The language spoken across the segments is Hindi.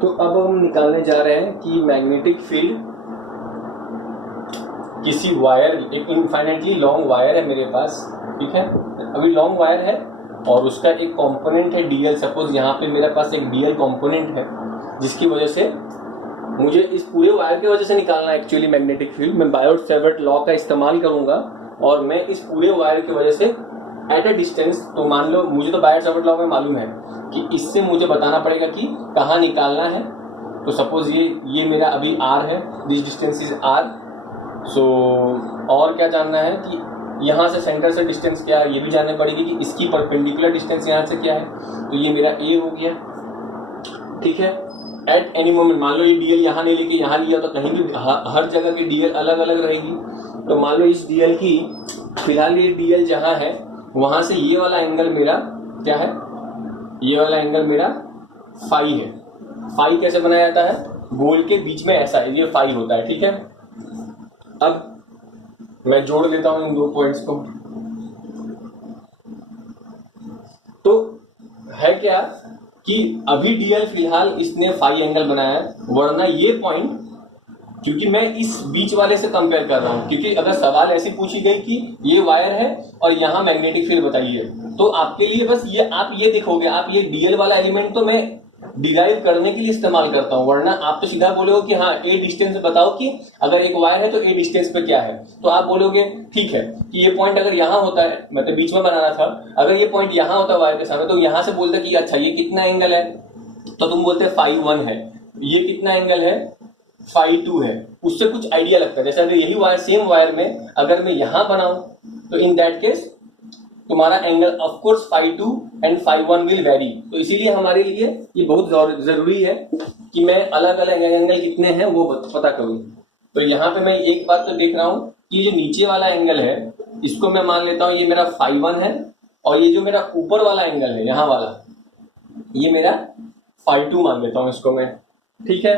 तो अब हम निकालने जा रहे हैं कि मैग्नेटिक फील्ड किसी वायर, एक इनफाइनाइटली लॉन्ग वायर है मेरे पास, ठीक है, अभी लॉन्ग वायर है और उसका एक कंपोनेंट है डीएल। सपोज यहाँ पे मेरे पास एक डीएल कंपोनेंट है जिसकी वजह से मुझे इस पूरे वायर की वजह से निकालना है एक्चुअली मैग्नेटिक फील्ड। मैं बायोट-सेवर्ट लॉ का इस्तेमाल करूंगा और मैं इस पूरे वायर की वजह से एट अ डिस्टेंस, तो मान लो मुझे तो बायोट-सेवर्ट लॉ में मालूम है कि इससे मुझे बताना पड़ेगा कि कहाँ निकालना है। तो सपोज ये मेरा अभी आर है, दिस डिस्टेंस इज आर। सो और क्या जानना है कि यहाँ से सेंटर से डिस्टेंस क्या है, ये भी जाननी पड़ेगी कि इसकी परपेंडिकुलर डिस्टेंस यहाँ से क्या है। तो ये मेरा ए हो गया, ठीक है। एट एनी मोमेंट मान लो ये डीएल यहाँ ले लेके यहाँ लिया तो कहीं भी हर जगह की डीएल अलग अलग रहेगी। तो मान लो इस डीएल की फिलहाल ये डीएल जहाँ है वहां से ये वाला एंगल मेरा क्या है, ये वाला एंगल मेरा फाई है। फाई कैसे बनाया जाता है, गोल के बीच में ऐसा है, ये फाई होता है, ठीक है। अब मैं जोड़ लेता हूं इन दो पॉइंट्स को। तो है क्या कि अभी डीएल फिलहाल इसने फाई एंगल बनाया है, वरना ये पॉइंट, क्योंकि मैं इस बीच वाले से कंपेयर कर रहा हूं, क्योंकि अगर सवाल ऐसी पूछी गई कि ये वायर है और यहाँ मैग्नेटिक फील्ड बताइए, तो आपके लिए बस ये आप ये देखोगे, आप ये डीएल वाला एलिमेंट तो मैं डिराइव करने के लिए इस्तेमाल करता हूं, वरना आप तो सीधा बोलोगे कि हाँ ए डिस्टेंस बताओ कि अगर एक वायर है तो ए डिस्टेंस पे क्या है। तो आप बोलोगे ठीक है कि ये पॉइंट अगर यहाँ होता है, मतलब बीच में बनाना था, अगर ये पॉइंट यहाँ होता वायर के सामने तो यहाँ से बोलते कि अच्छा ये कितना एंगल है, तो तुम बोलते फाई 1 है, ये कितना एंगल है, फाई 2 है। उससे कुछ आइडिया लगता है। जैसे अगर यही वायर सेम वायर में अगर मैं यहां बनाऊं तो इन दैट केस तुम्हारा angle of course phi 2 and phi 1 will vary. तो इसीलिए हमारे लिए ये बहुत जरूरी है कि मैं अलग अलग एंगल कितने हैं वो पता करूं। तो यहाँ पे मैं एक बात तो देख रहा हूं कि जो नीचे वाला एंगल है इसको मैं मान लेता हूं ये मेरा फाई 1 है, और ये जो मेरा ऊपर वाला एंगल है यहाँ वाला, ये मेरा फाई 2 मान लेता हूं इसको मैं, ठीक है।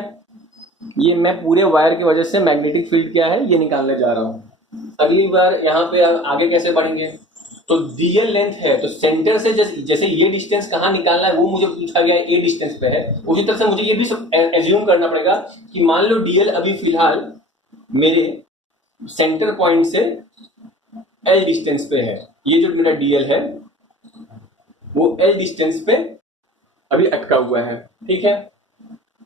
ये मैं पूरे वायर की वजह से मैग्नेटिक फील्ड क्या है ये निकालने जा रहा हूं। अगली बार यहाँ पे आगे कैसे बढ़ेंगे, तो डीएल लेंथ है तो सेंटर से जैसे ये डिस्टेंस कहाँ निकालना है वो मुझे पूछा गया है, ए डिस्टेंस पे है, उसी तरह से मुझे ये भी एज्यूम करना पड़ेगा कि मान लो डीएल अभी फिलहाल मेरे सेंटर पॉइंट से एल डिस्टेंस पे है, ये जो मेरा डीएल है वो एल डिस्टेंस पे अभी अटका हुआ है, ठीक है।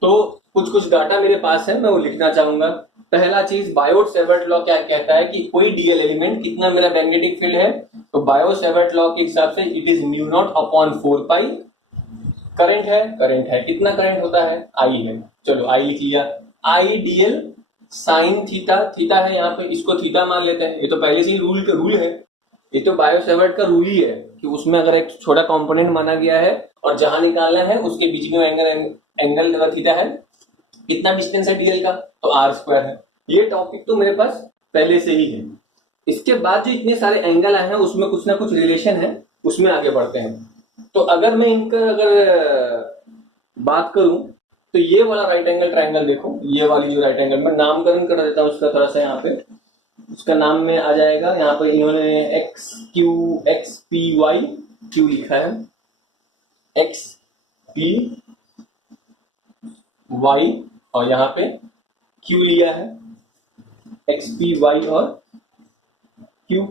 तो कुछ डाटा मेरे पास है, मैं वो लिखना चाहूंगा। पहला चीज बायोट-सेवर्ट लॉ क्या कहता है कि कोई डीएल एलिमेंट कितना मेरा मैग्नेटिक फील्ड है, तो बायोट-सेवर्ट लॉ के हिसाब से it is mu not upon 4 pi. Current है कितना करंट होता है, आई है, चलो आई लिख लिया, आई डीएल साइन थीटा, थीटा है यहाँ पे, इसको थीटा मान लेते हैं, ये तो पहले से ही रूल है, ये तो बायोट-सेवर्ट का रूल ही है कि उसमें अगर एक छोटा कंपोनेंट माना गया है और जहां निकालना है उसके बीच में एंगल थीटा है, कितना डिस्टेंस है डीएल का, तो आर स्क्वायर है। ये टॉपिक तो मेरे पास पहले से ही है। इसके बाद जो इतने सारे एंगल आए हैं उसमें कुछ ना कुछ रिलेशन है, उसमें आगे बढ़ते हैं। तो अगर मैं इनका बात करूं तो ये वाला राइट एंगल ट्राइंगल देखो, ये वाली जो राइट एंगल, मैं नामकरण कर देता हूं उसका थोड़ा सा, यहाँ पे उसका नाम में आ जाएगा, यहाँ पे इन्होंने X Q X P Y Q लिखा है, एक्स पी वाई और यहाँ पे क्यू लिया है, एक्स पी वाई और क्यू,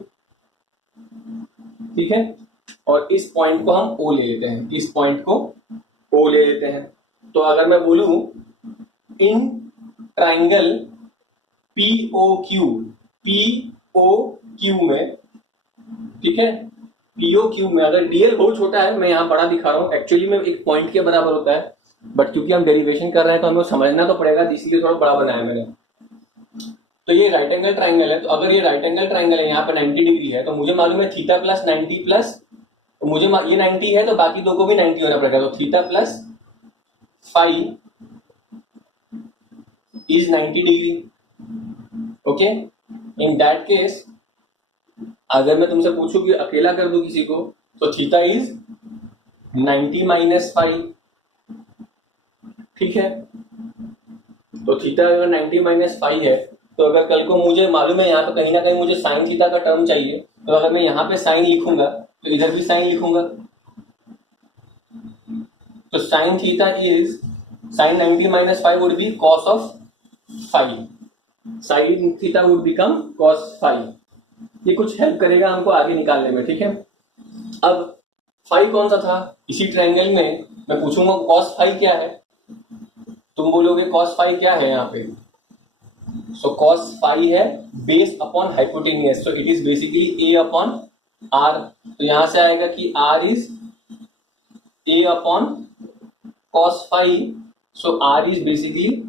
ठीक है। और इस पॉइंट को हम ओ ले लेते हैं, इस पॉइंट को ओ ले लेते हैं। तो अगर मैं बोलूं इन ट्राइंगल POQ में, ठीक है, POQ में अगर डीएल बहुत छोटा है, मैं यहाँ बड़ा दिखा रहा हूँ, एक्चुअली में एक पॉइंट के बराबर होता है, बट क्योंकि हम डेरिवेशन कर रहे हैं तो हमें समझना तो पड़ेगा, इसलिए थोड़ा बड़ा बनाया मैंने। तो ये राइट एंगल ट्राइंगल है, तो अगर ये राइट एंगल ट्राइंगल है, यहाँ पे 90 डिग्री है, तो मुझे मालूम है थीटा प्लस 90 प्लस, मुझे ये 90 है तो बाकी दो को भी 90 होना पड़ेगा, तो theta plus phi is 90 degree, okay. In that case अगर मैं तुमसे पूछूं कि अकेला कर दूं किसी को, तो थीटा इज 90 माइनस फाई, ठीक है। तो थीटा अगर 90 माइनस फाई है, तो अगर कल को मुझे मालूम है यहाँ पे कहीं ना कहीं मुझे साइन थीटा का टर्म चाहिए, तो अगर मैं यहाँ पे साइन लिखूंगा तो इधर भी साइन लिखूंगा, तो sign theta is sine 90 minus 5 would be cos of 5, sine theta would become cos 5। ये कुछ हेल्प करेगा हमको आगे निकालने में, ठीक है। अब फाई कौन सा था, इसी ट्रायंगल में मैं पूछूंगा कॉस फाई क्या है, तुम बोलोगे कॉस फाई क्या है यहाँ पे, सो कॉस फाई है base upon hypotenuse, so it is basically a upon R. तो यहां से आएगा कि R is a upon cos phi, so R is basically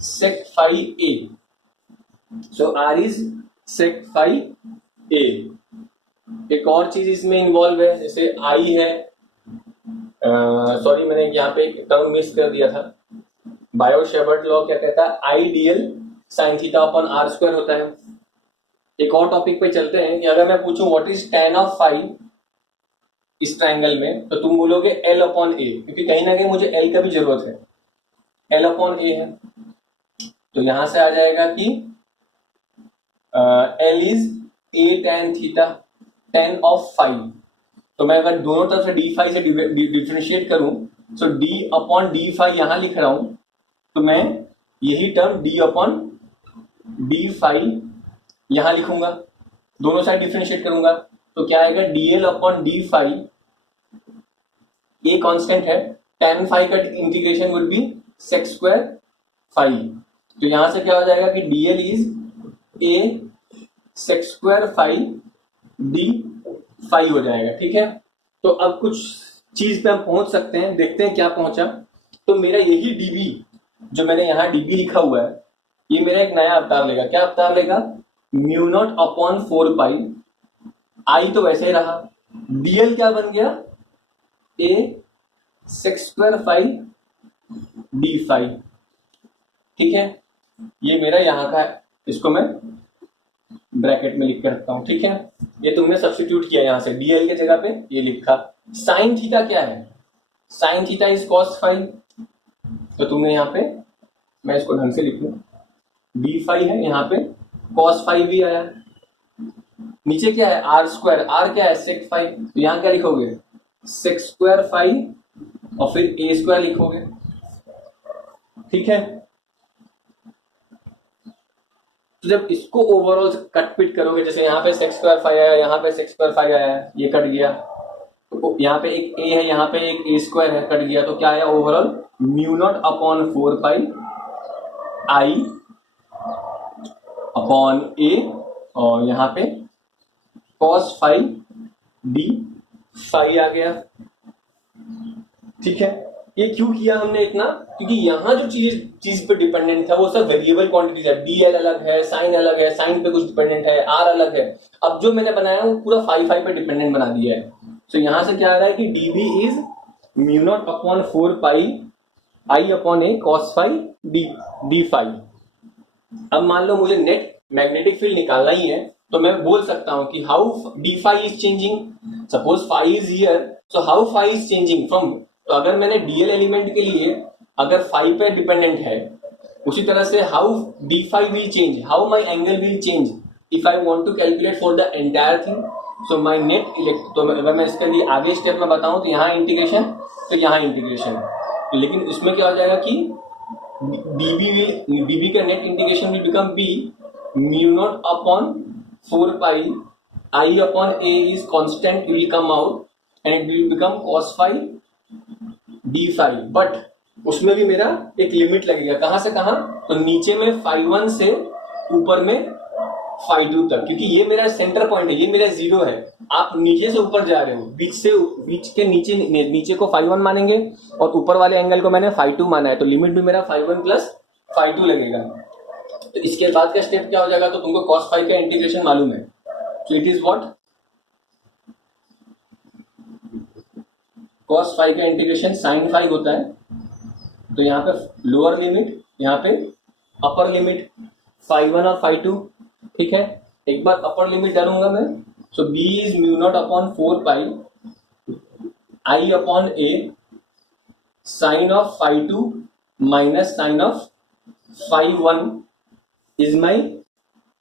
sec phi a, so R is sec phi a. एक और चीज इसमें इन्वॉल्व है, जैसे आई है, सॉरी मैंने यहाँ पे एक टर्म मिस कर दिया था, बायो-शेवर्ट लॉ क्या कहता है, I dl sine theta upon r square होता है। एक और टॉपिक पे चलते हैं कि अगर मैं पूछूं what is tan of phi इस ट्रायंगल में, तो तुम बोलोगे एल अपॉन ए, क्योंकि कहीं ना कहीं मुझे एल का भी जरूरत है, एल अपॉन ए है। तो यहां से आ जाएगा कि L is a tan theta tan of phi. तो मैं अगर दोनों तरफ से डी फाई से डिफ्रेंशिएट करूं, so d upon d phi यहां लिख रहा हूं, तो मैं यही term d upon d phi यहां लिखूंगा, दोनों साइड डिफ्रेंशिएट करूंगा, तो क्या आएगा डीएल अपॉन डी फाई, ये कांस्टेंट है, tan फाई का integration would be sec square phi. तो यहां से क्या हो जाएगा कि dl is a sec square phi d phi हो जाएगा, ठीक है। तो अब कुछ चीज पे हम पहुंच सकते हैं, देखते हैं क्या पहुंचा। तो मेरा यही डीबी जो मैंने यहाँ डीबी लिखा हुआ है, ये मेरा एक नया अवतार लेगा, क्या अवतार लेगा, mu not upon 4 pi, I तो वैसे ही रहा, डीएल क्या बन गया, a sec square phi d phi, ठीक है। ये मेरा यहाँ का है, इसको मैं ब्रैकेट में लिख के रखता हूं, ठीक है। ये तुमने सब्स्टिट्यूट किया यहां से, डीएल के जगह पे ये लिखा। साइन थीटा क्या है, sine theta is cos phi, तो तुमने यहाँ पे, मैं इसको ढंग से लिखूं, डी फाई है, यहाँ पे कॉस फाई भी आया, नीचे क्या है आर स्क्वायर, आर क्या है सेक फाई, तो यहाँ क्या लिखोगे सेक स्क्वायर फाई और फिर ए स्क्वायर लिखोगे, ठीक है। तो जब इसको ओवरऑल कट पिट करोगे, जैसे यहाँ पे सेक स्क्वायर फाई आया, यहाँ पे सेक स्क्वायर फाई आया, ये कट गया, तो यहाँ पे एक ए है, यहाँ पे एक ए स्क्वायर है, कट गया, तो क्या आया overall mu naught upon 4 pi I upon ए, और यहाँ पे कॉस फाई डी फाई आ गया, ठीक है। ये क्यों किया हमने इतना, क्योंकि यहाँ जो चीज पे डिपेंडेंट था वो सब वेरिएबल क्वांटिटीज है, डीएल अलग है, साइन अलग है, साइन पे कुछ डिपेंडेंट है, आर अलग है। अब जो मैंने बनाया वो पूरा फाई फाई पे डिपेंडेंट बना दिया है। तो यहां से क्या आ रहा है कि dB is mu not upon 4 pi I upon a cos phi d phi. अब मान लो मुझे नेट मैग्नेटिक फील्ड निकालना ही है, तो मैं बोल सकता हूं कि how d phi is changing, suppose phi is here, so how phi is changing from, तो अगर मैंने डीएल एलिमेंट के लिए अगर फाई पे डिपेंडेंट है, उसी तरह से how d phi will change, how my angle will change if I want to calculate for the entire thing, so my net इलेक्ट। तो अगर मैं इसके लिए आगे स्टेप में बताऊं तो यहाँ इंटीग्रेशन, तो यहाँ इंटीग्रेशन, लेकिन इसमें क्या हो जाएगा कि डीबी का net integration will become B mu not upon 4 pi I upon a is constant, will come out and it will become cos phi d phi. But उसमें भी मेरा एक लिमिट लगेगा, कहां से कहां, तो नीचे में फाई 1 से ऊपर में फाई 2 तक, क्योंकि ये मेरा सेंटर पॉइंट है, ये मेरा जीरो है। आप नीचे से ऊपर जा रहे हो, बीच के नीचे को फाई 1 मानेंगे और ऊपर वाले एंगल को मैंने फाई 2 माना है, तो लिमिट भी मेरा फाई 1 प्लस फाई 2 लगेगा। तो इसके बाद का स्टेप क्या हो जाएगा, तो तुमको कॉस फाई का इंटीग्रेशन मालूम है, तो it is what, cos phi का इंटीग्रेशन साइन फाई होता है। तो यहाँ पे लोअर लिमिट, यहाँ पे अपर लिमिट, फाई 1 और फाई 2, ठीक है। एक बार अपर लिमिट डालूंगा मैं, so B is mu not upon 4 pi I upon a sine of phi 2 minus sine of phi 1 is my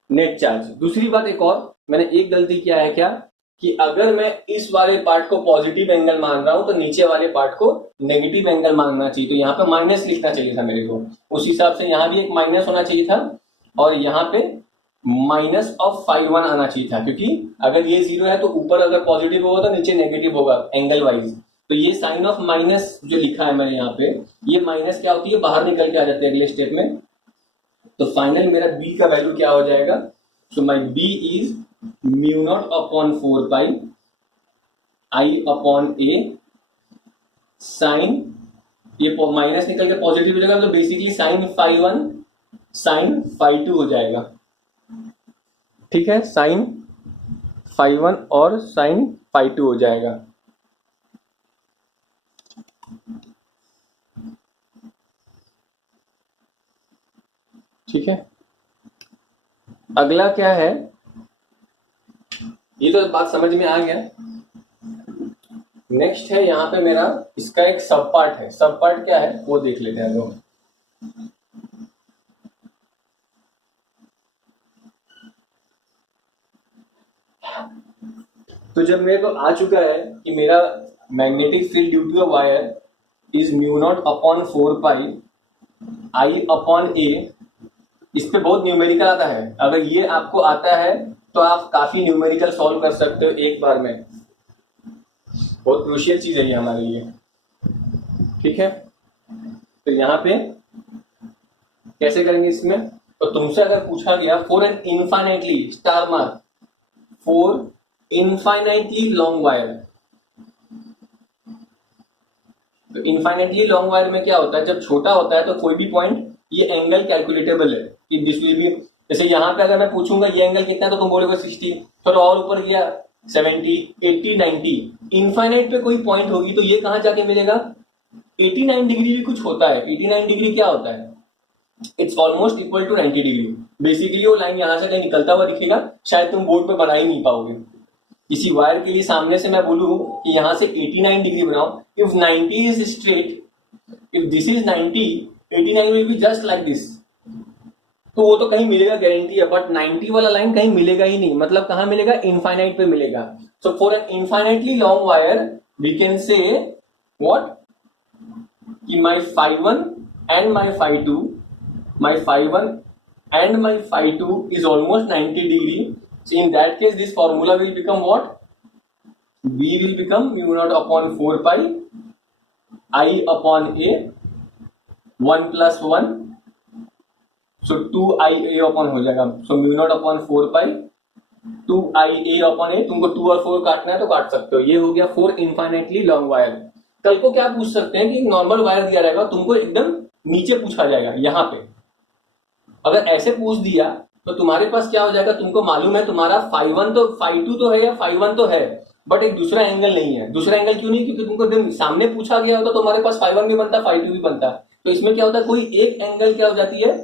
net charge. दूसरी बात एक और, मैंने एक गलती किया है क्या, कि अगर मैं इस वाले पार्ट को पॉजिटिव एंगल मान रहा हूं तो नीचे वाले पार्ट को नेगेटिव एंगल मानना चाहिए। तो यहाँ पे माइनस लिखना चाहिए था मेरे को, उस हिसाब से यहाँ भी एक माइनस होना चाहिए था और यहाँ पे माइनस ऑफ φ1 आना चाहिए था, क्योंकि अगर ये 0 है तो ऊपर अगर पॉजिटिव होगा तो नीचे नेगेटिव होगा एंगल वाइज। तो ये साइन ऑफ माइनस जो लिखा है मैंने यहाँ पे, ये माइनस क्या होती है, बाहर निकल के आ जाते हैं अगले स्टेप में। तो फाइनल मेरा b का वैल्यू क्या हो जाएगा, so my b is mu not upon 4 pi i upon a sine, ये माइनस निकल के पॉजिटिव हो जाएगा तो बेसिकली साइन φ1 साइन φ2 हो जाएगा। ठीक है, साइन φ1 और साइन φ2 हो जाएगा। ठीक है, अगला क्या है, ये तो बात समझ में आ गया। नेक्स्ट है यहाँ पे मेरा इसका एक सब पार्ट है। सब पार्ट क्या है वो देख लेते हैं लोग। तो जब मेरे को आ चुका है कि मेरा magnetic field due to a wire is mu not upon 4 pi i upon a, इस पे बहुत न्यूमेरिकल आता है। अगर ये आपको आता है तो आप काफी न्यूमेरिकल सॉल्व कर सकते हो एक बार में, बहुत क्रूशियल चीज है ये हमारे लिए। ठीक है, तो यहाँ पे कैसे करेंगे इसमें, तो तुमसे अगर पूछा गया for an infinitely star mark for infinitely long wire, तो इनफाइनाइटली लॉन्ग वायर में क्या होता है, जब छोटा होता है तो कोई भी पॉइंट ये एंगल कैलकुलेटेबल है कि दिस विल बी, जैसे यहाँ पे अगर मैं पूछूंगा ये एंगल कितना है तो तुम बोलोगे 60, थोड़ा और ऊपर गया 70, 80, 90, इनफाइनाइट पे कोई पॉइंट होगी तो ये कहाँ जाके मिलेगा, 89 डिग्री भी कुछ होता है। 89 डिग्री क्या होता है, it's almost equal to 90 degree. Basically वो लाइन यहाँ से कहीं निकलता हुआ दिखेगा, शायद तुम बोर्ड पे बना ही नहीं पाओगे। किसी वायर के लिए सामने से मैं बोलूं कि यहाँ से 89 डिग्री बनाओ, if 90 is straight, if this is 90, 89 will be just like this, तो वो तो कहीं मिलेगा गारंटी है, बट 90 वाला लाइन कहीं मिलेगा ही नहीं। मतलब कहाँ मिलेगा, इनफाइनाइट पे मिलेगा। So for an infinitely long wire we can say what, कि my φ1 and my φ2, my φ1 and my φ2 is almost 90 degree. So in that case this formula will become what, b will become mu naught upon 4 pi I upon a 1 plus 1, so 2ia upon हो जाएगा, so mu naught upon 4 pi 2ia upon a, तुमको 2 और 4 काटना है तो काट सकते हो। ये हो गया फॉर इनफाइनाइटली लॉन्ग वायर। कल को क्या पूछ सकते हैं कि नॉर्मल वायर दिया रहेगा, तुमको एकदम नीचे पूछा जाएगा यहाँ पे, अगर ऐसे पूछ दिया तो तुम्हारे पास क्या हो जाएगा, तुमको मालूम है तुम्हारा φ1 तो φ2 तो है या φ1 तो है, बट एक दूसरा एंगल नहीं है। दूसरा एंगल क्यों नहीं, क्योंकि तुमको जब सामने पूछा गया होता तो तुम्हारे पास φ1 भी बनता, φ2 भी बनता। तो इसमें क्या होता है, कोई एक एंगल क्या हो जाती है,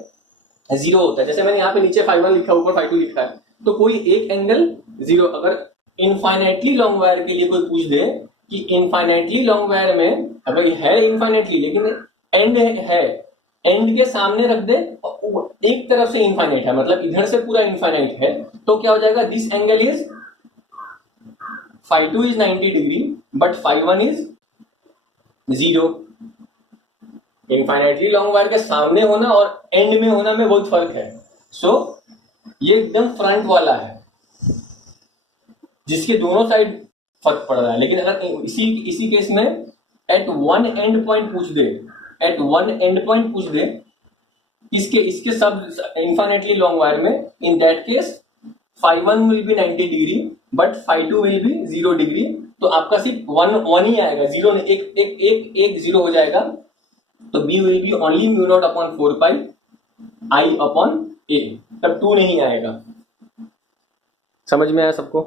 0 होता है। जैसे मैंने यहाँ पे नीचे φ1 लिखा, ऊपर φ2 लिखा है, तो कोई एक एंगल 0। अगर इनफाइनाइटली लॉन्ग वायर के लिए कोई पूछ दे कि इनफाइनाइटली लॉन्ग वायर में अगर है इनफाइनाइटली लेकिन एंड है, एंड के सामने रख दे और एक तरफ से इनफाइनाइट है, मतलब इधर से पूरा इनफाइनाइट है, तो क्या हो जाएगा, this angle is φ2 is 90 degree but φ1 is 0। Infinitely long wire के सामने होना और एंड में होना में बहुत फर्क है। सो ये एकदम फ्रंट वाला है जिसके दोनों साइड फर्क पड़ रहा है। लेकिन अगर इसी केस में एट वन एंड पॉइंट पूछ दे, एट वन एंड पॉइंट पूछ दे इसके सब इनफाइनाइटली लॉन्ग वायर में, in that case φ1 will be 90 degree but φ2 will be 0 degree. तो आपका सिर्फ वन ही आएगा, 0 नहीं, एक 0 हो जाएगा। तो b will be only mu naught upon 4 pi I upon a, तब 2 नहीं आएगा। समझ में आया सबको?